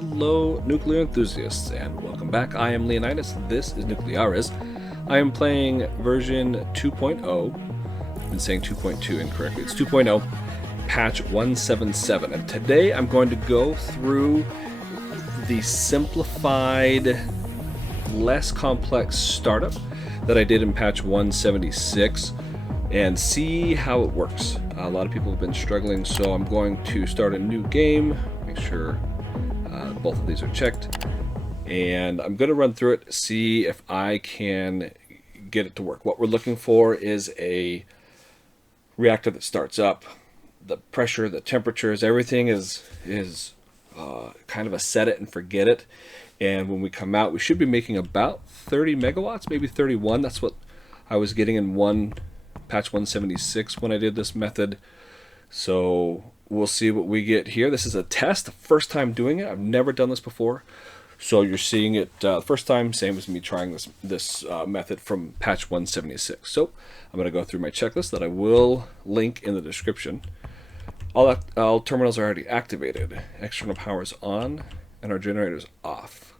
Hello, nuclear enthusiasts, and welcome back. I am Leonidas. This is Nuclearis. I am playing version 2.0. I've been saying 2.2 incorrectly. It's 2.0, patch 177. And today I'm going to go through the simplified, less complex startup that I did in patch 176 and see how it works. A lot of people have been struggling, so I'm going to start a new game, make sure both of these are checked, and I'm going to run through it, see if I can get it to work. What we're looking for is a reactor that starts up. The pressure, the temperatures, everything is kind of a set it and forget it. And when we come out, we should be making about 30 megawatts, maybe 31. That's what I was getting in patch 176 when I did this method. So we'll see what we get here. This is a test, first time doing it. I've never done this before. So you're seeing it first time, same as me trying this method from patch 176. So I'm going to go through my checklist that I will link in the description. All terminals are already activated. External power is on and our generator is off.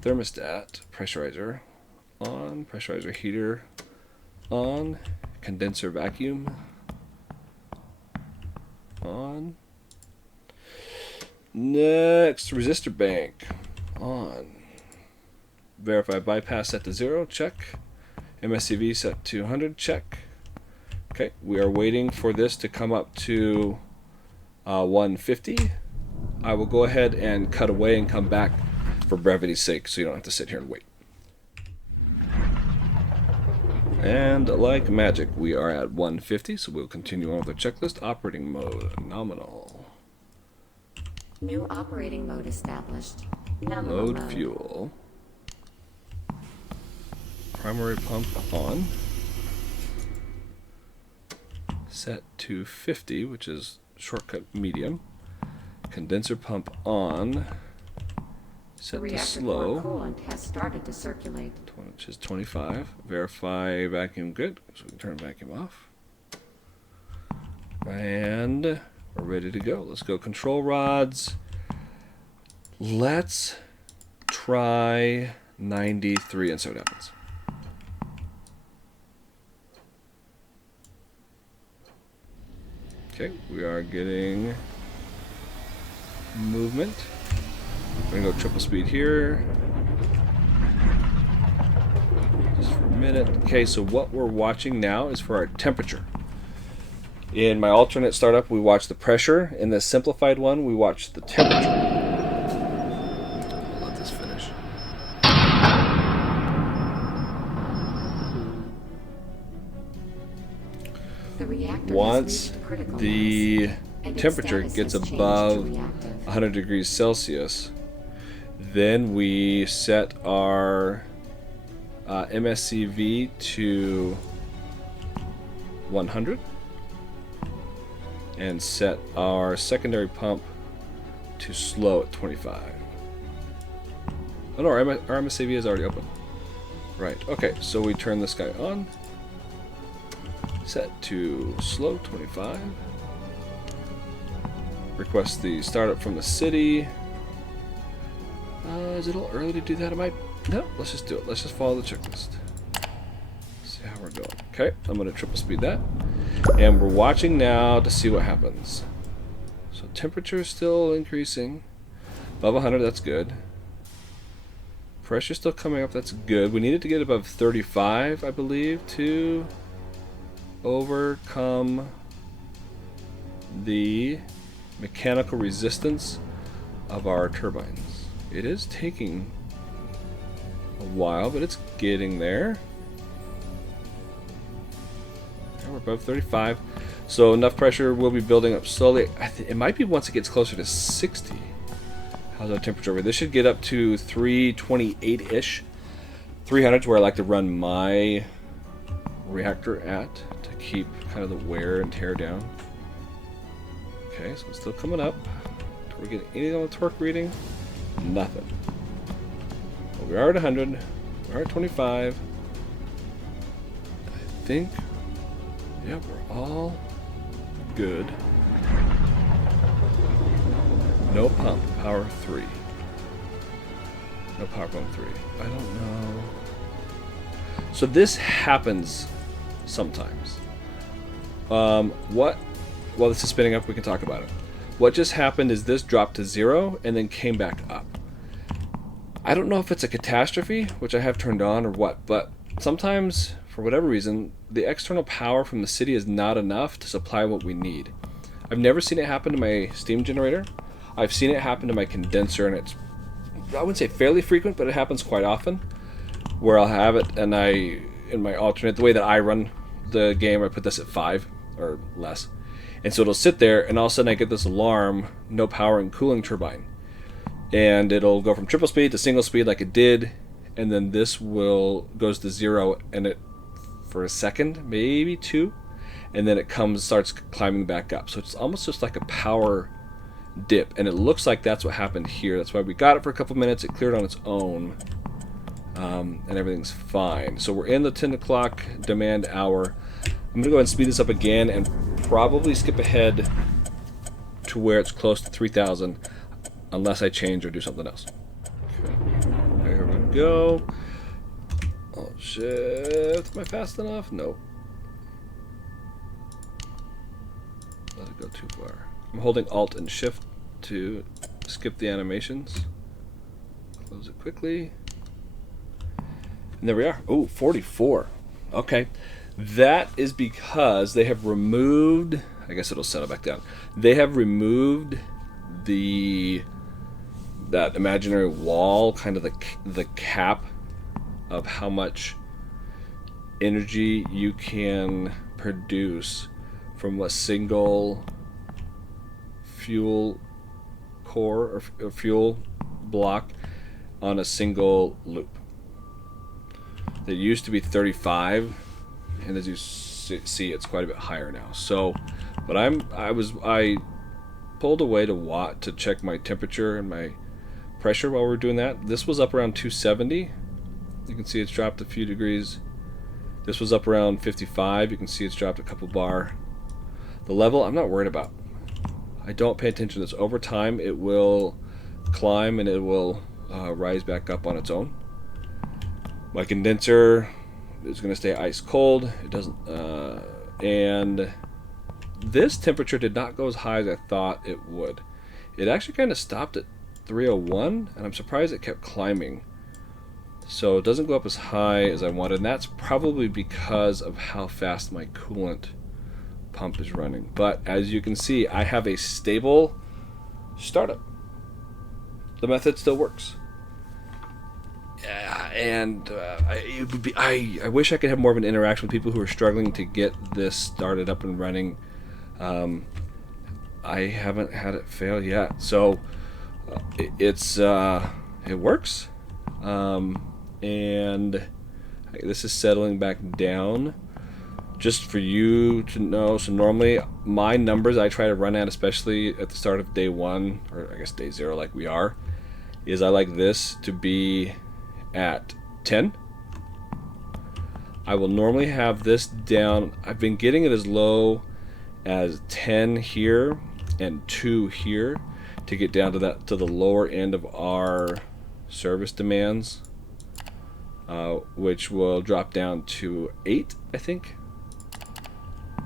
Thermostat, pressurizer on, pressurizer heater on, condenser vacuum on. Next, resistor bank on. Verify bypass set to 0, check. MSCV set to 100, check. Okay, we are waiting for this to come up to 150. I will go ahead and cut away and come back for brevity's sake so you don't have to sit here and wait. And like magic, we are at 150, so we'll continue on with the checklist. Operating mode, nominal. New operating mode established. Load fuel. Primary pump on. Set to 50, which is shortcut medium. Condenser pump on. Set to slow. Coolant has started to circulate. Which is 25. Verify vacuum good. So we can turn vacuum off. And we're ready to go. Let's go control rods. Let's try 93 and see what happens. Okay, we are getting movement. We're going to go triple speed here. Just for a minute. Okay, so what we're watching now is for our temperature. In my alternate startup, we watch the pressure. In this simplified one, we watch the temperature. I'll let this finish. Once the temperature gets above 100 degrees Celsius, then we set our MSCV to 100 and set our secondary pump to slow at 25. Oh no, our MSCV is already open. Right, okay, so we turn this guy on, set to slow 25. Request the startup from the city. Is it a little early to do that? No, let's just do it. Let's just follow the checklist. See how we're going. Okay, I'm going to triple speed that. And we're watching now to see what happens. So temperature is still increasing. Above 100, that's good. Pressure still coming up, that's good. We needed to get above 35, I believe, to overcome the mechanical resistance of our turbines. It is taking a while, but it's getting there. We're above 35, so enough pressure will be building up slowly. It might be once it gets closer to 60. How's our temperature over? This should get up to 328-ish. 300 is where I like to run my reactor at to keep kind of the wear and tear down. Okay, so it's still coming up. Are we getting anything on the torque reading? Nothing. Well, we are at 100. We are at 25. I think, yeah, we're all good. No pump, power 3. No power going 3. I don't know. So this happens sometimes. What? While this is spinning up, we can talk about it. What just happened is this dropped to 0 and then came back up. I don't know if it's a catastrophe, which I have turned on, or what, but sometimes, for whatever reason, the external power from the city is not enough to supply what we need. I've never seen it happen to my steam generator. I've seen it happen to my condenser, and it's, I wouldn't say fairly frequent, but it happens quite often, where I'll have it, and in my alternate, the way that I run the game, I put this at 5 or less. And so it'll sit there, and all of a sudden I get this alarm, no power and cooling turbine. And it'll go from triple speed to single speed like it did, and then this goes to 0, and it, for a second, maybe 2, and then it starts climbing back up. So it's almost just like a power dip, and it looks like that's what happened here. That's why we got it for a couple minutes. It cleared on its own, and everything's fine. So we're in the 10 o'clock demand hour. I'm going to go ahead and speed this up again and probably skip ahead to where it's close to 3,000 unless I change or do something else. Okay. There we go. Oh, shift. Am I fast enough? Nope. Let it go too far. I'm holding Alt and Shift to skip the animations. Close it quickly. And there we are. Oh, 44. Okay. That is because they have removed, I guess it'll settle back down. They have removed that imaginary wall, kind of the cap of how much energy you can produce from a single fuel core or fuel block on a single loop. It used to be 35, and as you see, it's quite a bit higher now. So, but I pulled away to check my temperature and my pressure while we were doing that. This was up around 270. You can see it's dropped a few degrees. This was up around 55. You can see it's dropped a couple bar. The level, I'm not worried about. I don't pay attention to this. Over time, it will climb and it will rise back up on its own. My condenser is going to stay ice cold. It doesn't, and this temperature did not go as high as I thought it would. It actually kind of stopped at 301, and I'm surprised it kept climbing. So it doesn't go up as high as I wanted, and that's probably because of how fast my coolant pump is running. But as you can see, I have a stable startup. The method still works. And I wish I could have more of an interaction with people who are struggling to get this started up and running. I haven't had it fail yet, so it works, and this is settling back down. Just for you to know, so normally my numbers I try to run at, especially at the start of day 1, or I guess day 0 like we are, is I like this to be at 10. I will normally have this down. I've been getting it as low as 10 here and 2 here to get down to the lower end of our service demands, which will drop down to 8, I think.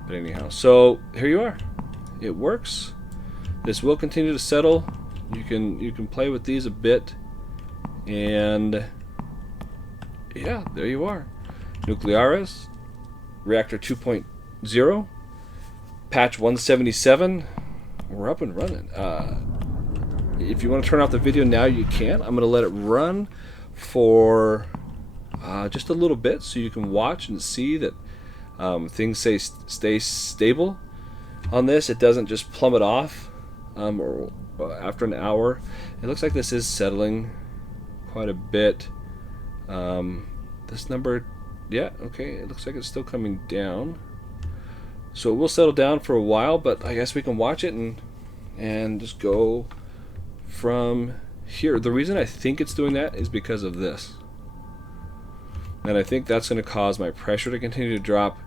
But anyhow, so here you are. It works. This will continue to settle. You can play with these a bit, and yeah, there you are. Nuclearis, Reactor 2.0, patch 177. We're up and running. If you want to turn off the video now, you can. I'm going to let it run for just a little bit so you can watch and see that things stay stable on this. It doesn't just plummet off or after an hour. It looks like this is settling quite a bit. This number, yeah, okay, it looks like it's still coming down. So it will settle down for a while, but I guess we can watch it and just go from here. The reason I think it's doing that is because of this. And I think that's going to cause my pressure to continue to drop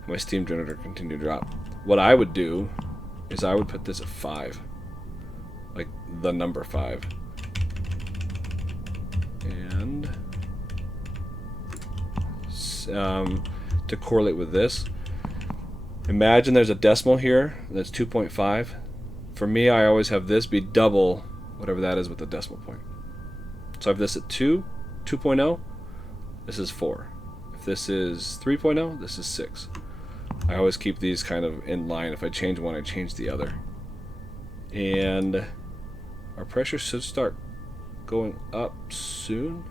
and my steam generator to continue to drop. What I would do is I would put this at 5. Like the number 5. And to correlate with this, imagine there's a decimal here that's 2.5. For me, I always have this be double whatever that is with the decimal point. So I have this at 2.0, this is 4. If this is 3.0, this is 6. I always keep these kind of in line. If I change one, I change the other. And our pressure should start going up soon.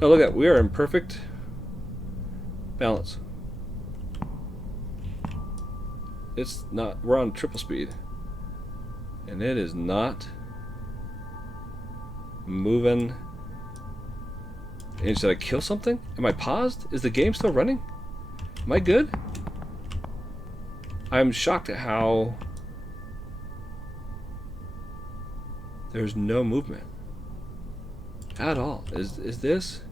Now look at, we are in perfect balance. It's not, we're on triple speed. And it is not moving. And should I kill something? Am I paused? Is the game still running? Am I good? I'm shocked at how there's no movement at all. Is this?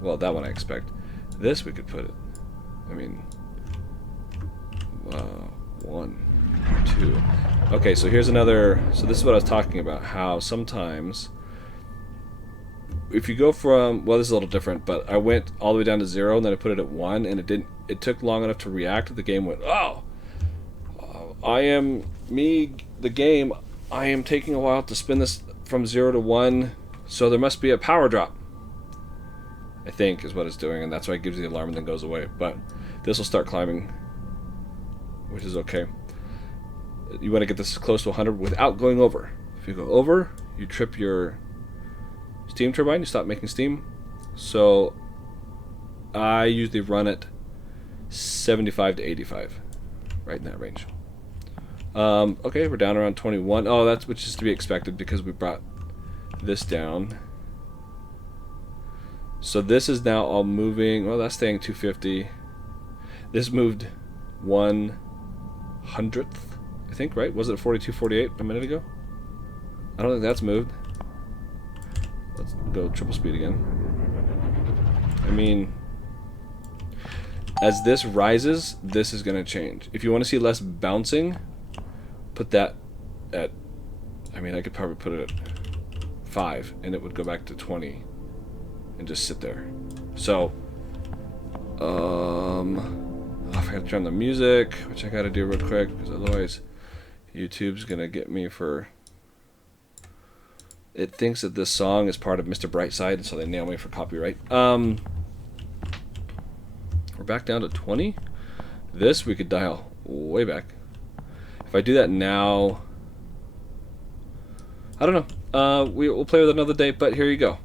Well, that one I expect. This we could put it. I mean, 1, 2. Okay, so here's another. So this is what I was talking about. How sometimes, if you go from, well, this is a little different, but I went all the way down to 0 and then I put it at 1, and it didn't. It took long enough to react. The game went, oh, I am me. The game. I am taking a while to spin this from 0 to 1, so there must be a power drop. I think is what it's doing, and that's why it gives you the alarm and then goes away. But this will start climbing, which is okay. You want to get this close to 100 without going over. If you go over, you trip your steam turbine, you stop making steam. So I usually run it 75 to 85, right in that range. Okay, we're down around 21. Oh, that's which is to be expected because we brought this down. So this is now all moving. Well, that's staying 250. This moved 1/100th, I think, right? Was it 42.48 a minute ago? I don't think that's moved. Let's go triple speed again. I mean, as this rises, this is going to change. If you want to see less bouncing, put that at, I mean, I could probably put it at 5, and it would go back to 20 and just sit there. So, I forgot to turn the music, which I got to do real quick, because otherwise YouTube's going to get me for... It thinks that this song is part of Mr. Brightside, and so they nail me for copyright. We're back down to 20. This we could dial way back. If I do that now, I don't know. We'll play with it another day, but here you go.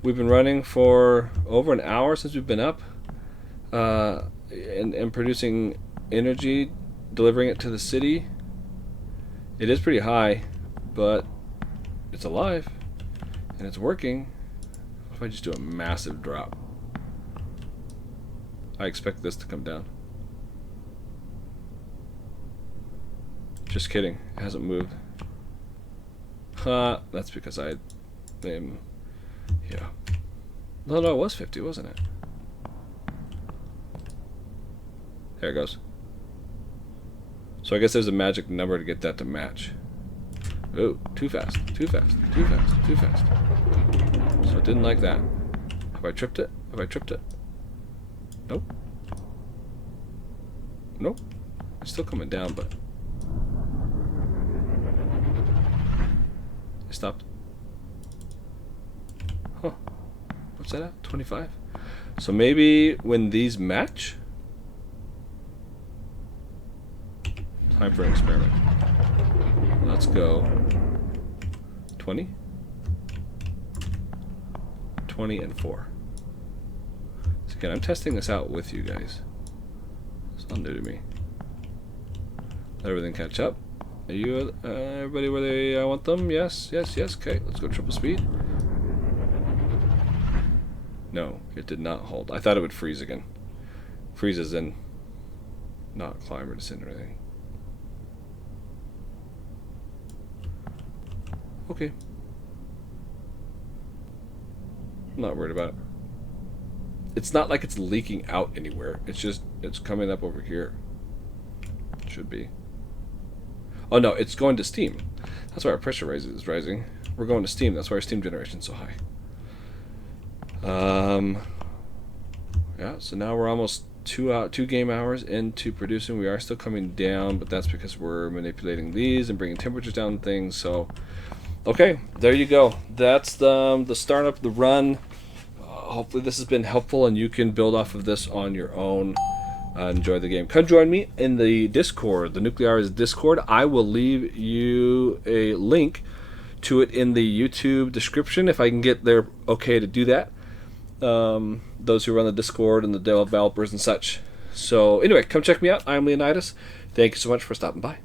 We've been running for over an hour since we've been up, and producing energy, delivering it to the city. It is pretty high, but it's alive, and it's working. What if I just do a massive drop? I expect this to come down. Just kidding, it hasn't moved. That's because I am... Yeah. No, it was 50, wasn't it? There it goes. So I guess there's a magic number to get that to match. Oh, too fast, too fast, too fast, too fast. So it didn't like that. Have I tripped it? Have I tripped it? Nope. Nope. It's still coming down, but... It stopped. Huh. What's that at? 25? So maybe when these match... Time for an experiment. Let's go 20, 20, and 4. So again, I'm testing this out with you guys. It's all new to me. Let everything catch up. Are you everybody where I want them? Yes, yes, yes. Okay, let's go triple speed. No, it did not hold. I thought it would freeze again. Freezes in, not climb or descend or anything. Okay. I'm not worried about it. It's not like it's leaking out anywhere. It's just, it's coming up over here. It should be. Oh no, it's going to steam. That's why our pressure is rising. We're going to steam. That's why our steam generation is so high. Yeah, so now we're almost two game hours into producing. We are still coming down, but that's because we're manipulating these and bringing temperatures down and things. So, okay, there you go. That's the startup, the run. Hopefully this has been helpful and you can build off of this on your own. Enjoy the game. Come join me in the Discord, the Nuclearis Discord. I will leave you a link to it in the YouTube description if I can get there okay to do that. Those who run the Discord and the developers and such. So anyway, come check me out. I'm Leonidas. Thank you so much for stopping by.